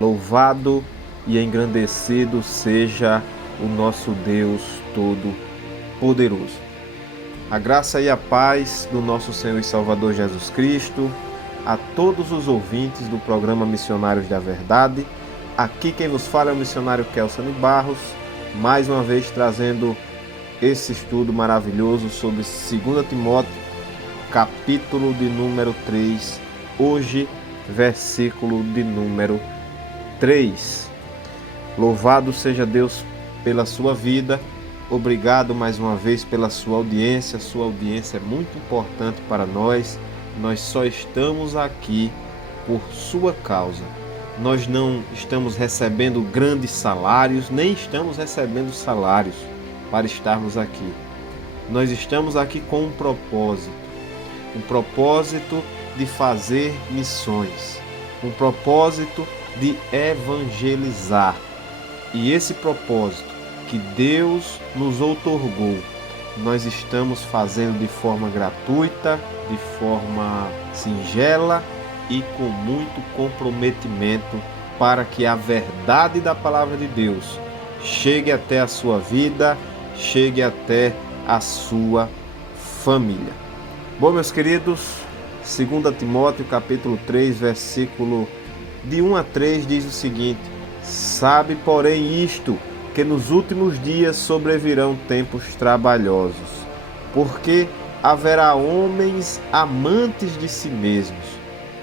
Louvado e engrandecido seja o nosso Deus Todo-Poderoso. A graça e a paz do nosso Senhor e Salvador Jesus Cristo, a todos os ouvintes do programa Missionários da Verdade. Aqui quem vos fala é o missionário Kelsany Barros, mais uma vez trazendo esse estudo maravilhoso sobre 2 Timóteo, capítulo de número 3, hoje, versículo de número 3. Louvado seja Deus pela sua vida. Obrigado mais uma vez pela sua audiência. Sua audiência é muito importante para nós. Nós só estamos aqui por sua causa. Nós não estamos recebendo grandes salários, nem estamos recebendo salários para estarmos aqui. Nós estamos aqui com um propósito de fazer missões, um propósito de evangelizar. E esse propósito que Deus nos outorgou, nós estamos fazendo de forma gratuita, de forma singela e com muito comprometimento para que a verdade da palavra de Deus chegue até a sua vida, chegue até a sua família. Bom, meus queridos, 2 Timóteo capítulo 3, versículo de 1 a 3 diz o seguinte: sabe, porém, isto, que nos últimos dias sobrevirão tempos trabalhosos, porque haverá homens amantes de si mesmos,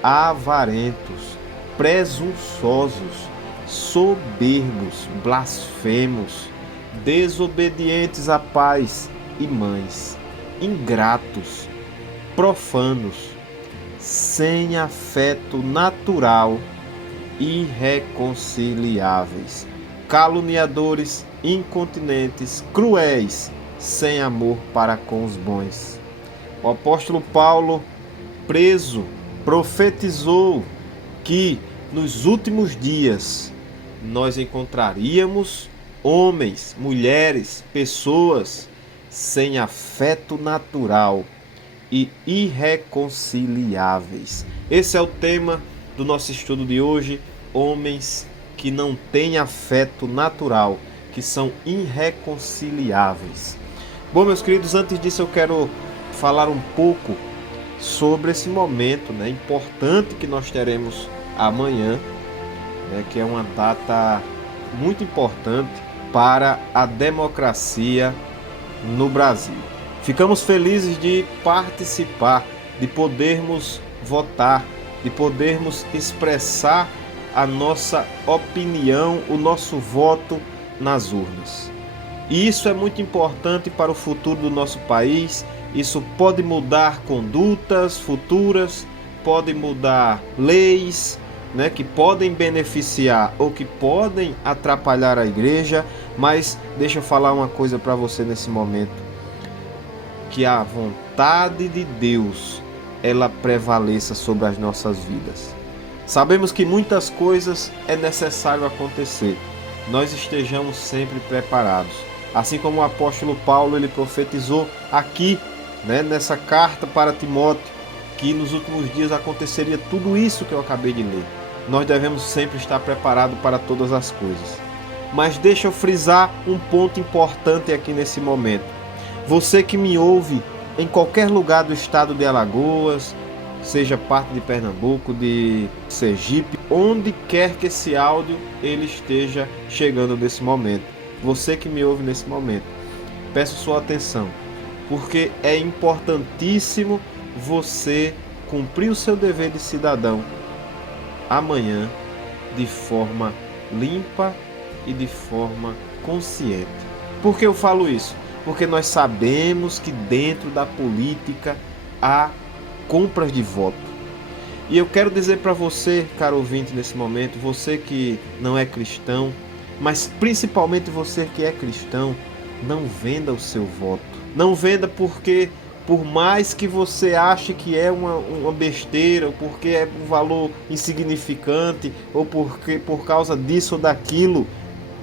avarentos, presunçosos, soberbos, blasfemos, desobedientes a pais e mães, ingratos, profanos, sem afeto natural, irreconciliáveis, caluniadores, incontinentes, cruéis, sem amor para com os bons. O apóstolo Paulo, preso, profetizou que nos últimos dias nós encontraríamos homens, mulheres, pessoas sem afeto natural e irreconciliáveis. Esse é o tema do nosso estudo de hoje: homens que não têm afeto natural, que são irreconciliáveis. Bom, meus queridos, antes disso eu quero falar um pouco sobre esse momento, importante que nós teremos amanhã, que é uma data muito importante para a democracia no Brasil. Ficamos felizes de participar, de podermos votar, de podermos expressar a nossa opinião, o nosso voto nas urnas. E isso é muito importante para o futuro do nosso país. Isso pode mudar condutas futuras, pode mudar leis, que podem beneficiar ou que podem atrapalhar a igreja. Mas deixa eu falar uma coisa para você nesse momento: que a vontade de Deus ela prevaleça sobre as nossas vidas. Sabemos que muitas coisas é necessário acontecer. Nós estejamos sempre preparados. Assim como o apóstolo Paulo ele profetizou aqui, nessa carta para Timóteo, que nos últimos dias aconteceria tudo isso que eu acabei de ler. Nós devemos sempre estar preparados para todas as coisas. Mas deixa eu frisar um ponto importante aqui nesse momento. Você que me ouve em qualquer lugar do estado de Alagoas, seja parte de Pernambuco, de Sergipe, onde quer que esse áudio ele esteja chegando nesse momento. Você que me ouve nesse momento, peço sua atenção, porque é importantíssimo você cumprir o seu dever de cidadão amanhã de forma limpa e de forma consciente. Por que eu falo isso? Porque nós sabemos que dentro da política há compras de voto. E eu quero dizer para você, caro ouvinte, nesse momento, você que não é cristão, mas principalmente você que é cristão, não venda o seu voto. Não venda porque, por mais que você ache que é uma besteira, ou porque é um valor insignificante, ou porque por causa disso ou daquilo,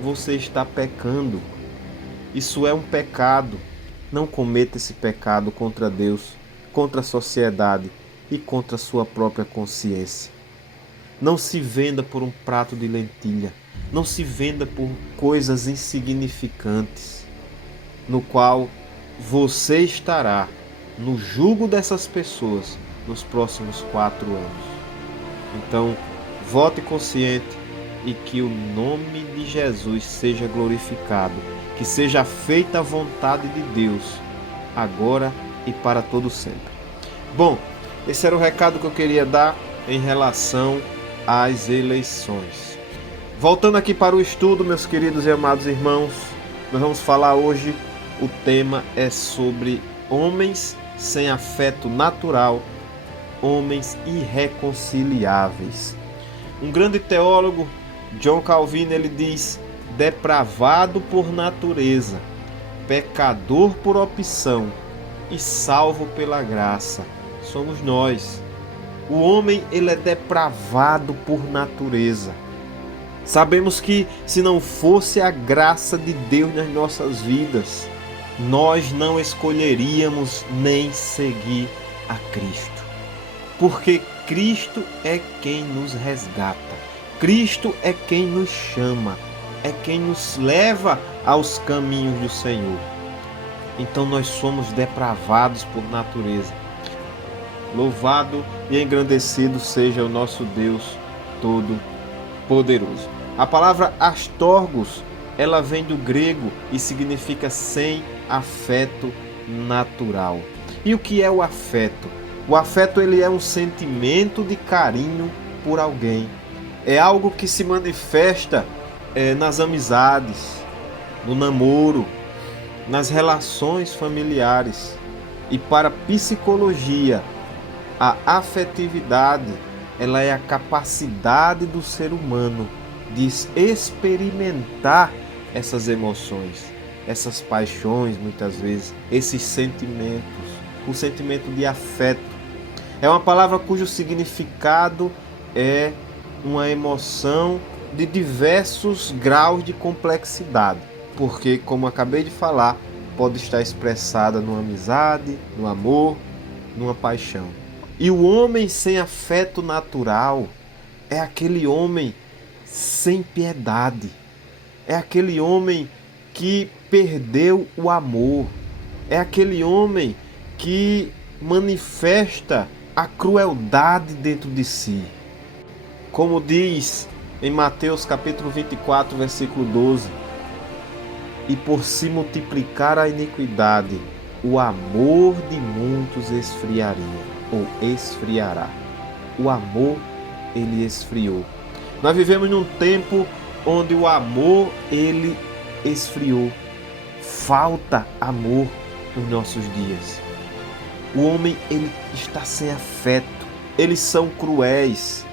você está pecando. Isso é um pecado. Não cometa esse pecado contra Deus, contra a sociedade e contra a sua própria consciência. Não se venda por um prato de lentilha. Não se venda por coisas insignificantes, no qual você estará no jugo dessas pessoas nos próximos 4 anos. Então, vote consciente e que o nome de Jesus seja glorificado, que seja feita a vontade de Deus, agora e para todo sempre. Bom, esse era o recado que eu queria dar em relação às eleições. Voltando aqui para o estudo, meus queridos e amados irmãos, nós vamos falar hoje, o tema é sobre homens sem afeto natural, homens irreconciliáveis. Um grande teólogo, John Calvin, ele diz: depravado por natureza, pecador por opção e salvo pela graça, somos nós. O homem, ele é depravado por natureza. Sabemos que se não fosse a graça de Deus nas nossas vidas, nós não escolheríamos nem seguir a Cristo. Porque Cristo é quem nos resgata. Cristo é quem nos chama, é quem nos leva aos caminhos do Senhor. Então nós somos depravados por natureza. Louvado e engrandecido seja o nosso Deus Todo-Poderoso. A palavra astorgos, ela vem do grego e significa sem afeto natural. E o que é o afeto? O afeto, ele é um sentimento de carinho por alguém. É algo que se manifesta nas amizades, no namoro, nas relações familiares. E para a psicologia, a afetividade, ela é a capacidade do ser humano de experimentar essas emoções, essas paixões, muitas vezes, esses sentimentos, o sentimento de afeto. É uma palavra cujo significado é uma emoção de diversos graus de complexidade, porque, como acabei de falar, pode estar expressada numa amizade, no amor, numa paixão. E o homem sem afeto natural é aquele homem sem piedade, é aquele homem que perdeu o amor, é aquele homem que manifesta a crueldade dentro de si. Como diz em Mateus capítulo 24, versículo 12: e por se multiplicar a iniquidade, o amor de muitos esfriaria, ou esfriará. O amor, ele esfriou. Nós vivemos num tempo onde o amor, ele esfriou. Falta amor nos nossos dias. O homem, ele está sem afeto. Eles são cruéis,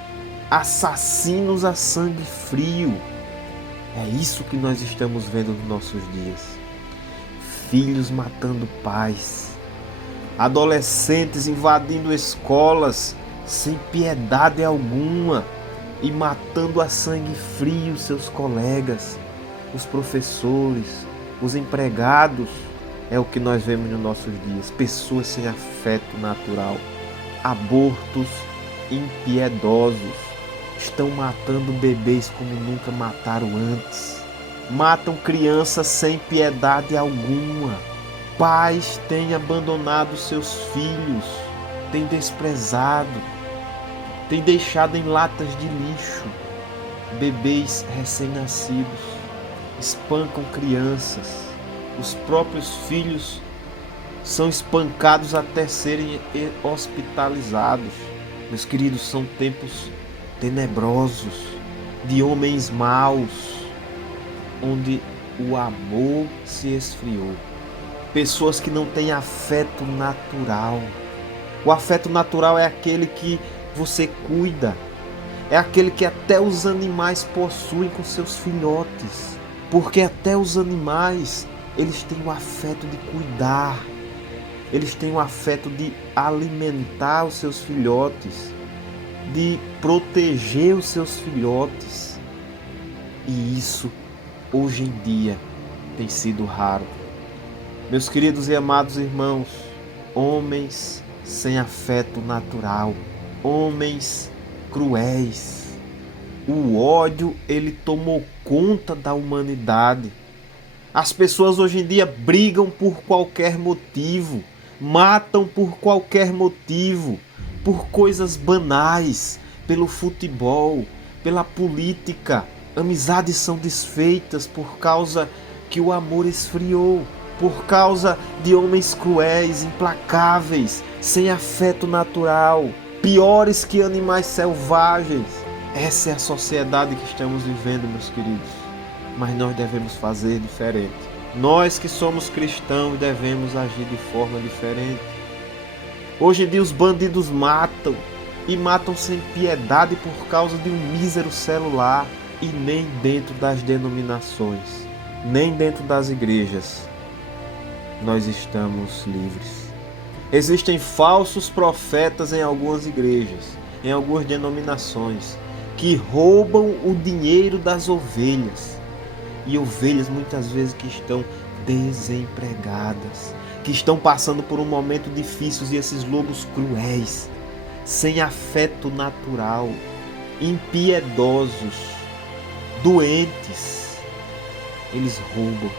assassinos a sangue frio. É isso que nós estamos vendo nos nossos dias. Filhos matando pais, adolescentes invadindo escolas sem piedade alguma e matando a sangue frio seus colegas, os professores, os empregados. É o que nós vemos nos nossos dias. Pessoas sem afeto natural, abortos impiedosos, estão matando bebês como nunca mataram antes. Matam crianças sem piedade alguma. Pais têm abandonado seus filhos, têm desprezado, têm deixado em latas de lixo bebês recém-nascidos, espancam crianças. Os próprios filhos são espancados até serem hospitalizados. Meus queridos, são tempos tenebrosos, de homens maus, onde o amor se esfriou. Pessoas que não têm afeto natural. O afeto natural é aquele que você cuida, é aquele que até os animais possuem com seus filhotes, porque até os animais, eles têm o afeto de cuidar, eles têm o afeto de alimentar os seus filhotes, de proteger os seus filhotes. E isso, hoje em dia, tem sido raro. Meus queridos e amados irmãos, homens sem afeto natural, homens cruéis, O ódio, ele tomou conta da humanidade. As pessoas hoje em dia brigam por qualquer motivo, matam por qualquer motivo, por coisas banais, pelo futebol, pela política. Amizades são desfeitas por causa que o amor esfriou, por causa de homens cruéis, implacáveis, sem afeto natural, piores que animais selvagens. Essa é a sociedade que estamos vivendo, meus queridos. Mas nós devemos fazer diferente. Nós que somos cristãos devemos agir de forma diferente. Hoje em dia os bandidos matam, e matam sem piedade por causa de um mísero celular. E nem dentro das denominações, nem dentro das igrejas, nós estamos livres. Existem falsos profetas em algumas igrejas, em algumas denominações, que roubam o dinheiro das ovelhas. E ovelhas muitas vezes que estão desempregadas, que estão passando por um momento difícil, e esses lobos cruéis, sem afeto natural, impiedosos, doentes, eles roubam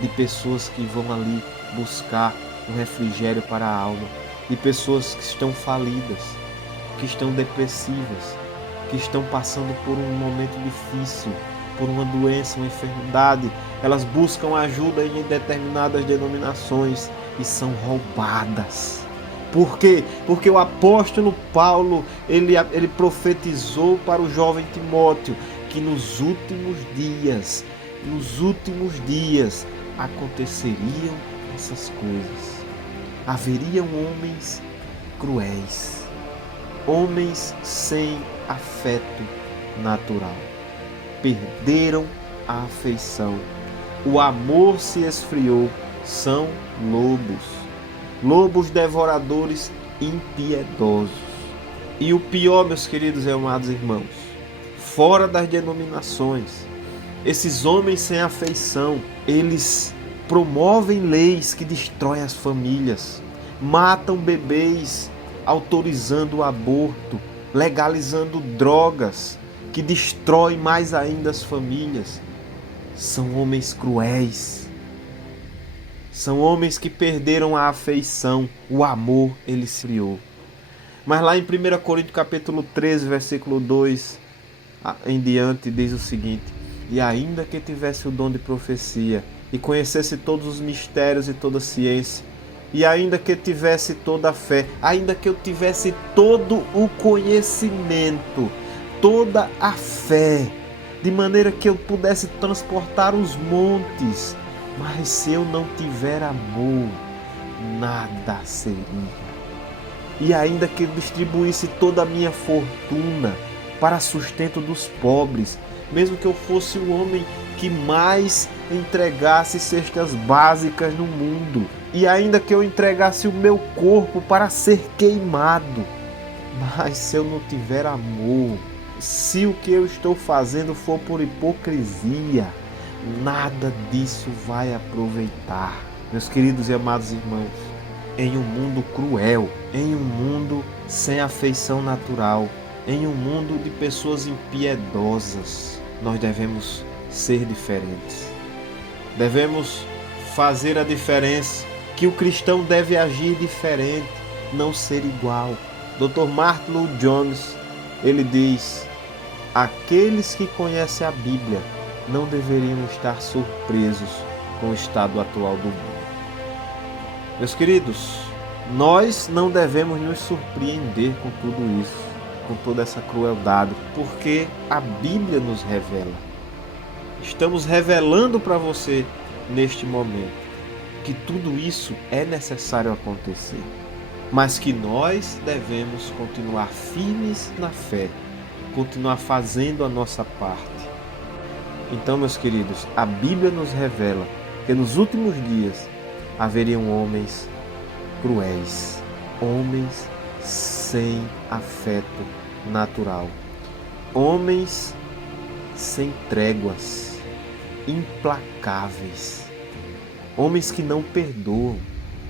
de pessoas que vão ali buscar um refrigério para a alma, de pessoas que estão falidas, que estão depressivas, que estão passando por um momento difícil, por uma doença, uma enfermidade. Elas buscam ajuda em determinadas denominações e são roubadas. Por quê? Porque o apóstolo Paulo, ele profetizou para o jovem Timóteo que nos últimos dias aconteceriam essas coisas. Haveriam homens cruéis, homens sem afeto natural. Perderam a afeição. O amor se esfriou. São lobos devoradores impiedosos. E o pior, meus queridos e amados irmãos, fora das denominações, esses homens sem afeição, eles promovem leis que destroem as famílias, matam bebês, autorizando o aborto, legalizando drogas que destroem mais ainda as famílias. São homens cruéis. São homens que perderam a afeição, o amor ele esfriou. Mas lá em 1 Coríntios capítulo 13, versículo 2 em diante, diz o seguinte: e ainda que tivesse o dom de profecia, e conhecesse todos os mistérios e toda a ciência, e ainda que tivesse toda a fé, ainda que eu tivesse todo o conhecimento, toda a fé, de maneira que eu pudesse transportar os montes, mas se eu não tiver amor, nada seria. E ainda que eu distribuísse toda a minha fortuna para sustento dos pobres, mesmo que eu fosse o homem que mais entregasse cestas básicas no mundo, e ainda que eu entregasse o meu corpo para ser queimado, mas se eu não tiver amor, se o que eu estou fazendo for por hipocrisia, nada disso vai aproveitar. Meus queridos e amados irmãos, em um mundo cruel, em um mundo sem afeição natural, em um mundo de pessoas impiedosas, nós devemos ser diferentes. Devemos fazer a diferença, que o cristão deve agir diferente, não ser igual. Dr. Martin Lloyd Jones, ele diz: aqueles que conhecem a Bíblia não deveriam estar surpresos com o estado atual do mundo. Meus queridos, nós não devemos nos surpreender com tudo isso, com toda essa crueldade, porque a Bíblia nos revela. Estamos revelando para você neste momento que tudo isso é necessário acontecer, mas que nós devemos continuar firmes na fé, continuar fazendo a nossa parte. Então, meus queridos, a Bíblia nos revela que nos últimos dias haveriam homens cruéis, homens sem afeto natural, homens sem tréguas, implacáveis, homens que não perdoam,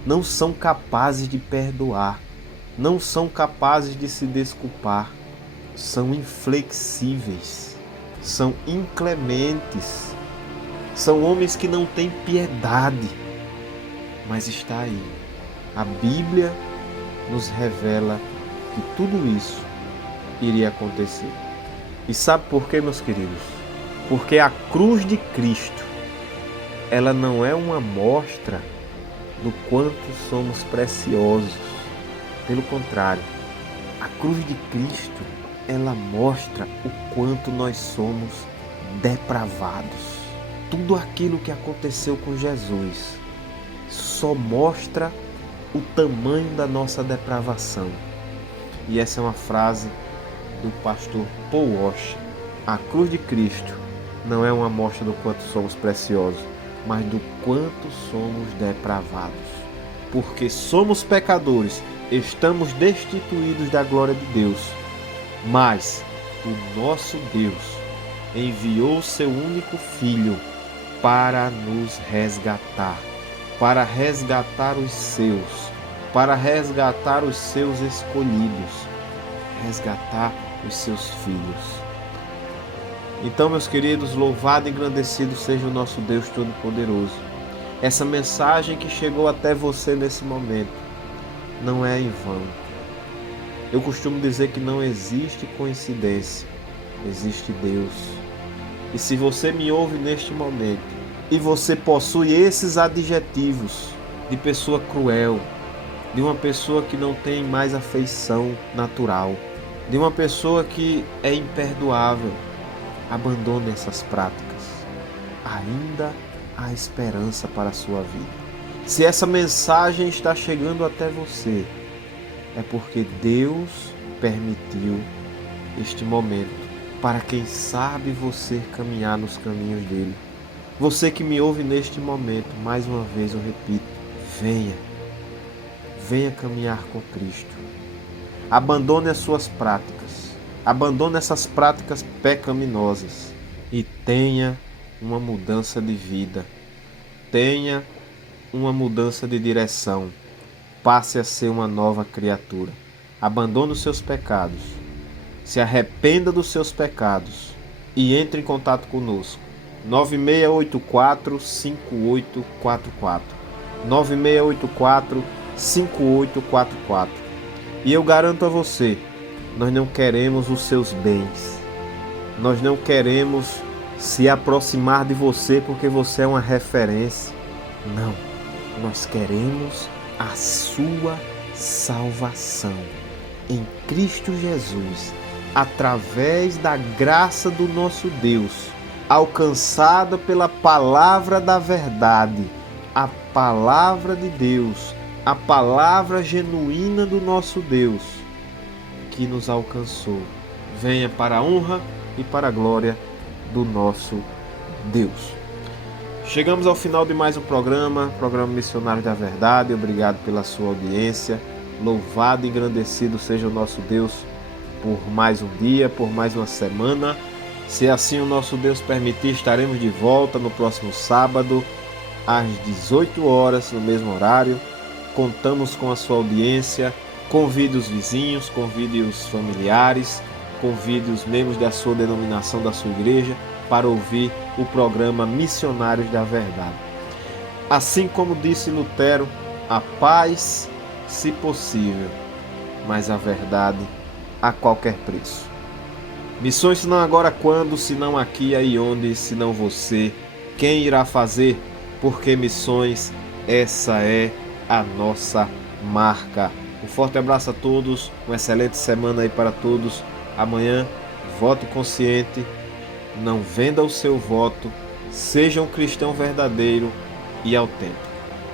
não são capazes de perdoar, não são capazes de se desculpar, são inflexíveis. são inclementes, são homens que não têm piedade. Mas está aí, a Bíblia nos revela que tudo isso iria acontecer. E sabe por quê, meus queridos? Porque a cruz de Cristo, ela não é uma amostra do quanto somos preciosos. Pelo contrário, a cruz de Cristo, ela mostra o quanto nós somos depravados. Tudo aquilo que aconteceu com Jesus só mostra o tamanho da nossa depravação. E essa é uma frase do pastor Paul Washer. A cruz de Cristo não é uma amostra do quanto somos preciosos, mas do quanto somos depravados. Porque somos pecadores, estamos destituídos da glória de Deus, mas o nosso Deus enviou seu único Filho para nos resgatar, para resgatar os seus, para resgatar os seus escolhidos, resgatar os seus filhos. Então, meus queridos, louvado e engrandecido seja o nosso Deus Todo-Poderoso. Essa mensagem que chegou até você nesse momento não é em vão. Eu costumo dizer que não existe coincidência, existe Deus. E se você me ouve neste momento e você possui esses adjetivos de pessoa cruel, de uma pessoa que não tem mais afeição natural, de uma pessoa que é imperdoável, abandone essas práticas. Ainda há esperança para a sua vida. Se essa mensagem está chegando até você, é porque Deus permitiu este momento para, quem sabe, você caminhar nos caminhos dele. Você que me ouve neste momento, mais uma vez eu repito, venha caminhar com Cristo. Abandone as suas práticas. Abandone essas práticas pecaminosas e tenha uma mudança de vida. Tenha uma mudança de direção. Passe a ser uma nova criatura. Abandone os seus pecados. Se arrependa dos seus pecados e entre em contato conosco. 9684-5844. 9684-5844. E eu garanto a você, nós não queremos os seus bens. Nós não queremos se aproximar de você porque você é uma referência. Não. Nós queremos a sua salvação em Cristo Jesus, através da graça do nosso Deus, alcançada pela palavra da verdade, a palavra de Deus, a palavra genuína do nosso Deus, que nos alcançou. Venha para a honra e para a glória do nosso Deus. Chegamos ao final de mais um programa Missionários da Verdade. Obrigado pela sua audiência. Louvado e engrandecido seja o nosso Deus por mais um dia, por mais uma semana. Se assim o nosso Deus permitir, estaremos de volta no próximo sábado, às 18 horas, no mesmo horário. Contamos com a sua audiência. Convide os vizinhos, convide os familiares, convide os membros da sua denominação, da sua igreja, para ouvir o programa Missionários da Verdade. Assim como disse Lutero, a paz, se possível, mas a verdade a qualquer preço. Missões senão agora quando, senão aqui, aí onde, senão você. Quem irá fazer? Porque missões, essa é a nossa marca. Um forte abraço a todos, uma excelente semana aí para todos. Amanhã, vote consciente, não venda o seu voto, seja um cristão verdadeiro e autêntico.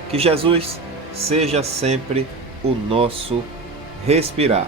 Que Jesus seja sempre o nosso respirar.